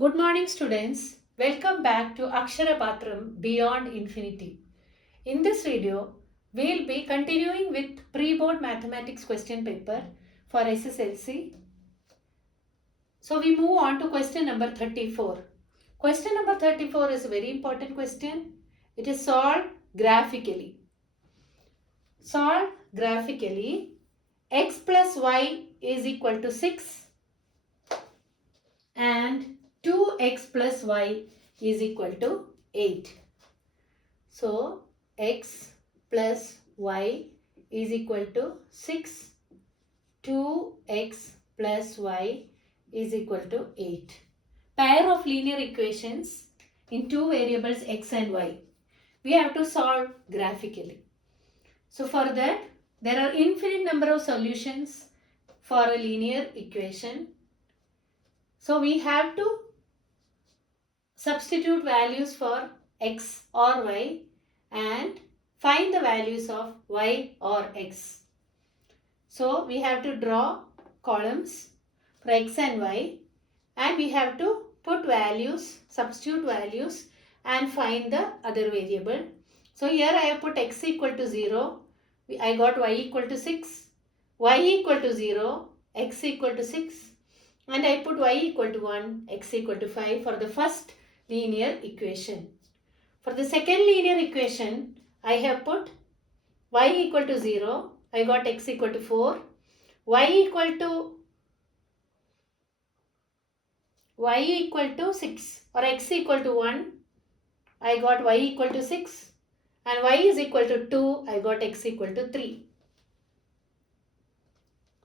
Good morning, students. Welcome back to Akshara Patram Beyond Infinity. In this video, we'll be continuing with Preboard Mathematics question paper for SSLC. So we move on to question number 34. Question number 34 is a very important question. It is solved graphically. Solve graphically. X plus y is equal to 6 and 2x plus y is equal to 8. So, x plus y is equal to 6. 2x plus y is equal to 8. Pair of linear equations in two variables x and y. We have to solve graphically. So, for that, there are infinite number of solutions for a linear equation. So, we have to substitute values for x or y and find the values of y or x. So we have to draw columns for x and y and we have to put values, substitute values and find the other variable. So here I have put x equal to 0, I got y equal to 6, y equal to 0, x equal to 6 and I put y equal to 1, x equal to 5 for the first linear equation. For the second linear equation, I have put y equal to 0, I got x equal to 4, y equal to 6 or x equal to 1, I got y equal to 6 and y is equal to 2, I got x equal to 3.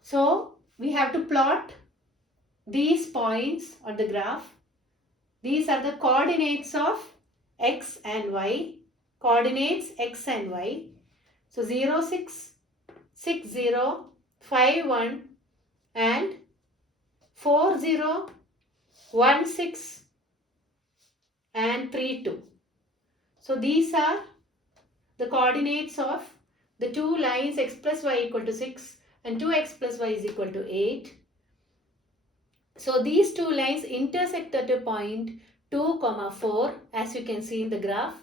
So, we have to plot these points on the graph. These are the coordinates of x and y. Coordinates x and y. So 0, 6, 6, 0, 5, 1 and 4, 0, 1, 6 and 3, 2. So these are the coordinates of the two lines x plus y equal to 6 and 2x plus y is equal to 8. So these two lines intersect at a point 2, 4 as you can see in the graph.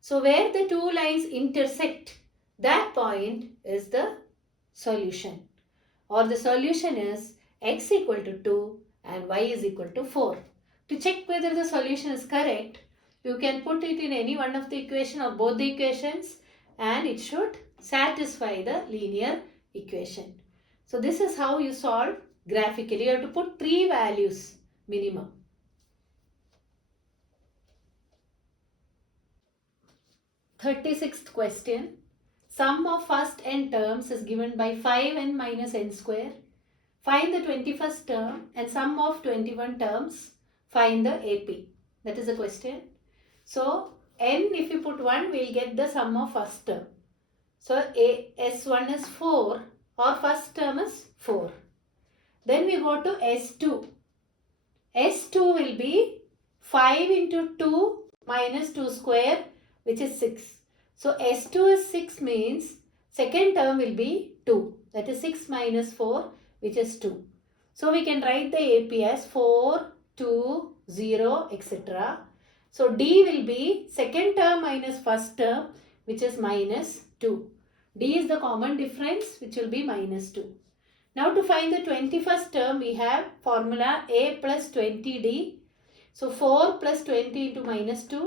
So where the two lines intersect, that point is the solution. Or the solution is x equal to 2 and y is equal to 4. To check whether the solution is correct, you can put it in any one of the equation or both the equations and it should satisfy the linear equation. So this is how you solve graphically. You have to put 3 values minimum. 36th question. Sum of first n terms is given by 5n minus n square. Find the 21st term and sum of 21 terms. Find the AP. That is the question. So, n if you put 1, we will get the sum of first term. So, S1 is 4 or first term is 4. Then we go to S2. S2 will be 5 into 2 minus 2 square which is 6. So S2 is 6 means second term will be 2. That is 6 minus 4 which is 2. So we can write the AP as 4, 2, 0 etc. So D will be second term minus first term which is minus 2. D is the common difference which will be minus 2. Now to find the 21st term we have formula A plus 20D. So 4 plus 20 into minus 2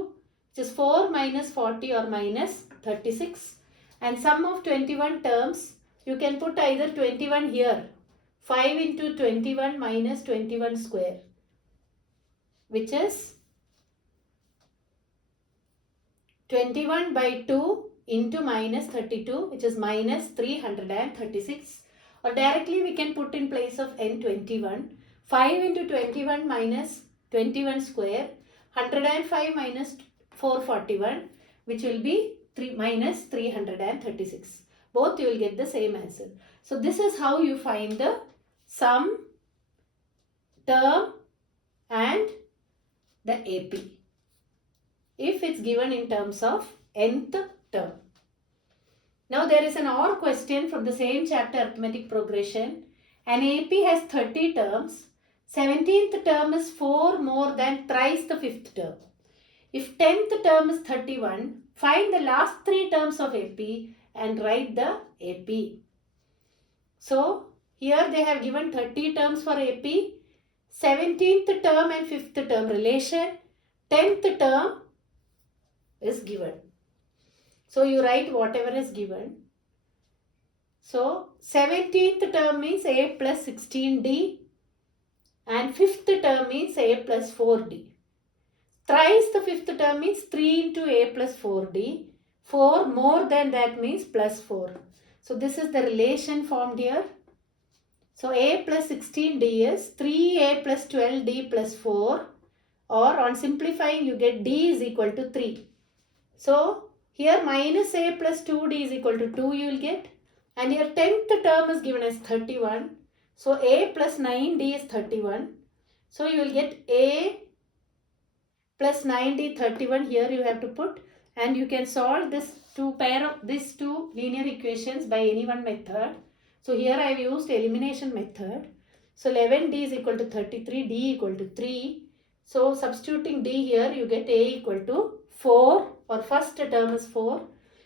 which is 4 minus 40 or minus 36 and sum of 21 terms you can put either 21 here 5 into 21 minus 21 square which is 21 by 2 into minus 32 which is minus 336 or directly we can put in place of n 21 5 into 21 minus 21 square 105 minus 441 which will be minus 336. Both you will get the same answer. So this is how you find the sum, term and the AP if it's given in terms of nth term. Now there is an OR question from the same chapter arithmetic progression. An AP has 30 terms. 17th term is 4 more than thrice the 5th term. If 10th term is 31, find the last 3 terms of AP and write the AP. So, here they have given 30 terms for AP, 17th term and 5th term relation, 10th term is given. So, you write whatever is given. So, 17th term means A plus 16D and 5th term means A plus 4D. Thrice the 5th term means 3 into A plus 4D. 4 more than that means plus 4. So, this is the relation formed here. So, A plus 16D is 3A plus 12D plus 4, or on simplifying you get D is equal to 3. So, here minus A plus 2D is equal to 2 you will get, and here 10th term is given as 31. So, A plus 9D is 31. So, you will get A plus 9D 31 here you have to put, and you can solve this these two linear equations by any one method. So here I have used elimination method. So 11D is equal to 33, D equal to 3. So substituting D here you get A equal to 4, or first term is 4.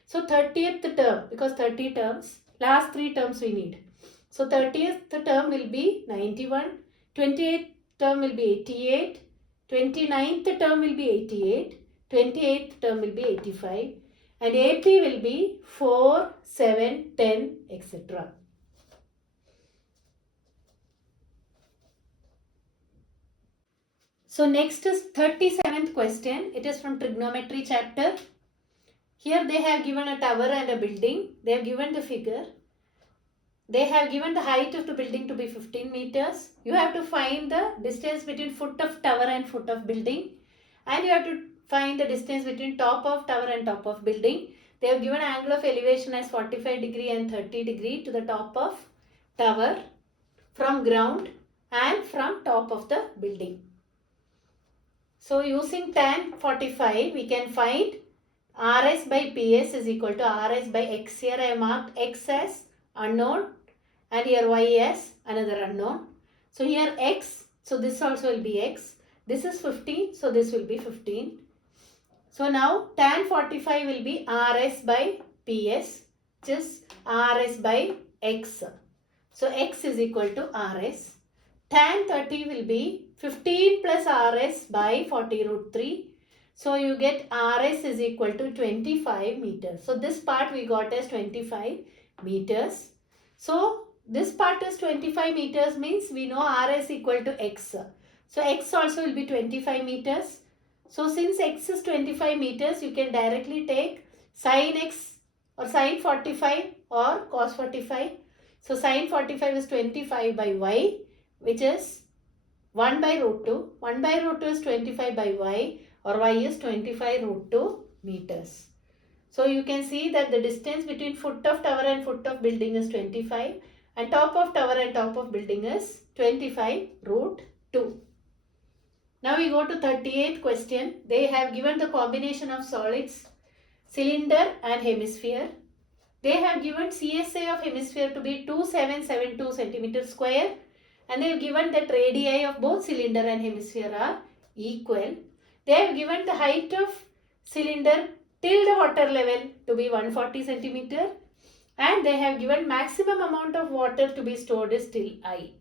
So 30th term, because 30 terms, last 3 terms we need. So 30th term will be 91, 28th term will be 88, 29th term will be 88, 28th term will be 85, and AP will be 4, 7, 10, etc. So next is 37th question. It is from trigonometry chapter. Here they have given a tower and a building. They have given the figure. They have given the height of the building to be 15 meters. You have to find the distance between foot of tower and foot of building. And you have to find the distance between top of tower and top of building. They have given angle of elevation as 45 degree and 30 degree to the top of tower from ground and from top of the building. So using tan 45 we can find RS by PS is equal to RS by X. Here I have marked X as unknown and here Y as another unknown. So here X, so this also will be X. This is 15, so this will be 15. So now tan 45 will be RS by PS, which is RS by X. So X is equal to RS. Tan 30 will be 15 plus RS by 40 root 3. So you get RS is equal to 25 meters. So this part we got as 25 meters. So this part is 25 meters means we know RS equal to X. So X also will be 25 meters. So since X is 25 meters, you can directly take sin X or sin 45 or cos 45. So sin 45 is 25 by Y, which is 1 by root 2. 1 by root 2 is 25 by Y, or Y is 25 root 2 meters. So you can see that the distance between foot of tower and foot of building is 25, and top of tower and top of building is 25 root 2. Now we go to 38th question. They have given the combination of solids, cylinder and hemisphere. They have given CSA of hemisphere to be 2772 centimeter square, and they have given that radii of both cylinder and hemisphere are equal. They have given the height of cylinder till the water level to be 140 centimeter, and they have given maximum amount of water to be stored is till I.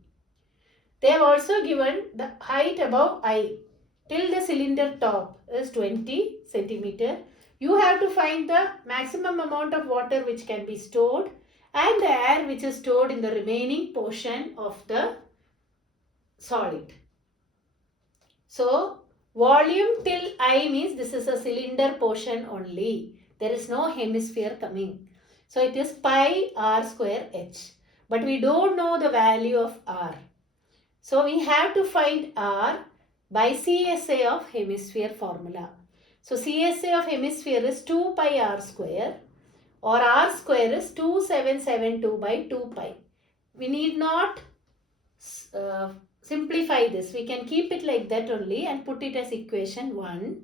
They have also given the height above I till the cylinder top is 20 centimeter. You have to find the maximum amount of water which can be stored and the air which is stored in the remaining portion of the solid. So, volume till I means this is a cylinder portion only. There is no hemisphere coming. So, it is pi r square h. But we don't know the value of r. So, we have to find r by CSA of hemisphere formula. So, CSA of hemisphere is 2 pi r square, or r square is 2772 by 2 pi. We need not simplify this. We can keep it like that only and put it as equation 1.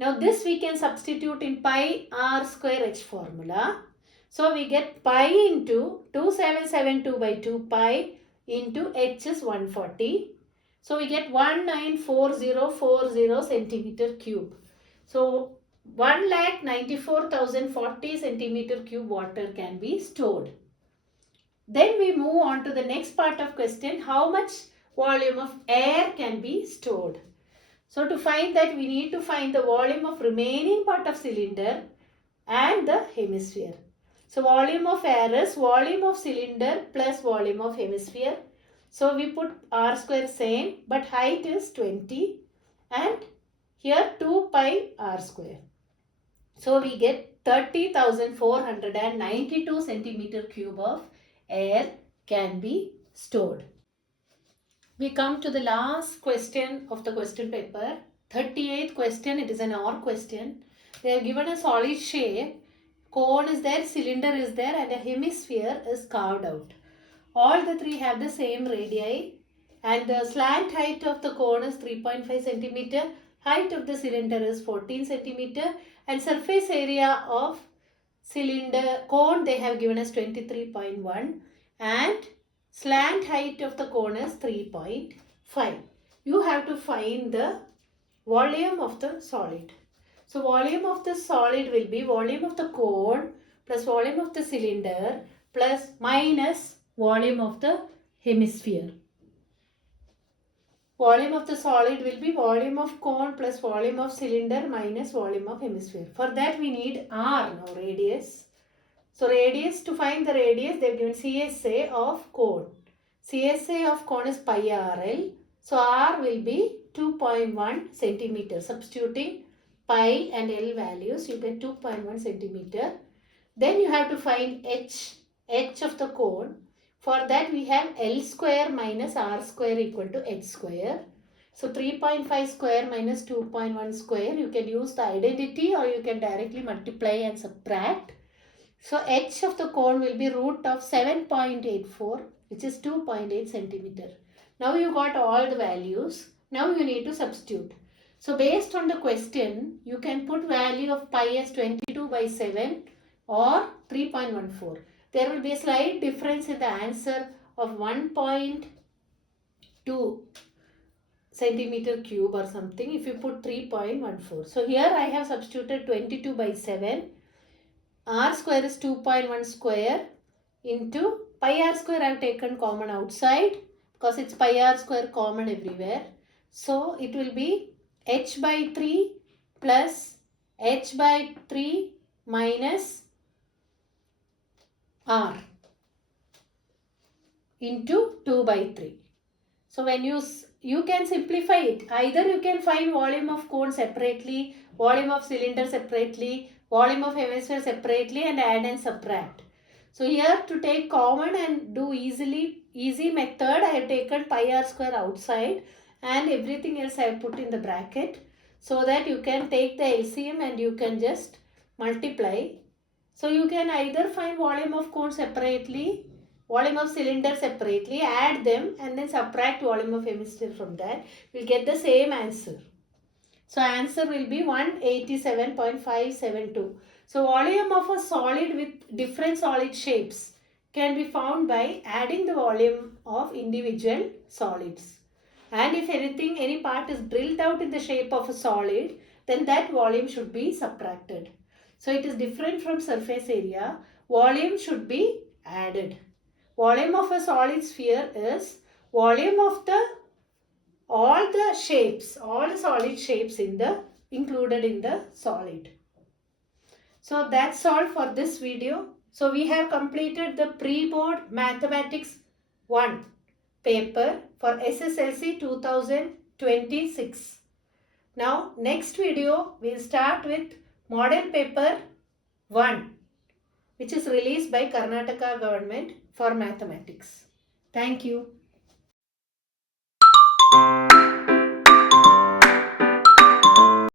Now, this we can substitute in pi r square h formula. So, we get pi into 2772 by 2 pi into h is 140. So we get 194040 centimeter cube. So 1,94,040 centimeter cube water can be stored. Then we move on to the next part of question. How much volume of air can be stored? So to find that, we need to find the volume of remaining part of cylinder and the hemisphere. So volume of air is volume of cylinder plus volume of hemisphere. So we put r square same, but height is 20 and here 2 pi r square. So we get 30,492 centimeter cube of air can be stored. We come to the last question of the question paper. 38th question, it is an OR question. They have given a solid shape. Cone is there, cylinder is there, and a hemisphere is carved out. All the three have the same radii, and the slant height of the cone is 3.5 centimeter. Height of the cylinder is 14 centimeter, and surface area of cylinder cone they have given us 23.1, and slant height of the cone is 3.5. You have to find the volume of the solid. So volume of the solid will be volume of the cone plus volume of the cylinder plus minus volume of the hemisphere. Volume of the solid will be volume of cone plus volume of cylinder minus volume of hemisphere. For that we need R now, radius. So radius, to find the radius, they have given CSA of cone. CSA of cone is pi RL. So R will be 2.1 centimeter. Substituting pi and L values, you get 2.1 centimeter. Then you have to find H of the cone. For that we have L square minus R square equal to H square. So 3.5 square minus 2.1 square, you can use the identity or you can directly multiply and subtract. So H of the cone will be root of 7.84, which is 2.8 centimeter. Now you got all the values. Now you need to substitute. So based on the question, you can put value of pi as 22 by 7 or 3.14. There will be a slight difference in the answer of 1.2 centimeter cube or something if you put 3.14. So here I have substituted 22 by 7. R square is 2.1 square into pi r square I have taken common outside because it's pi r square common everywhere. So it will be h by 3 plus h by 3 minus r into 2 by 3. So when you can simplify it. Either you can find volume of cone separately, volume of cylinder separately, volume of hemisphere separately and add and subtract. So here to take common and do easy method, I have taken pi r square outside and everything else I have put in the bracket so that you can take the LCM and you can just multiply. So you can either find volume of cone separately, volume of cylinder separately, add them and then subtract volume of hemisphere from that. We'll get the same answer. So answer will be 187.572. So volume of a solid with different solid shapes can be found by adding the volume of individual solids. And if anything, any part is drilled out in the shape of a solid, then that volume should be subtracted. So it is different from surface area. Volume should be added. Volume of a solid sphere is volume of all the solid shapes included in the solid. So that's all for this video. So we have completed the Preboard Mathematics 1 paper for SSLC 2026. Now next video we'll start with Model Paper 1, which is released by Karnataka government for mathematics. Thank you.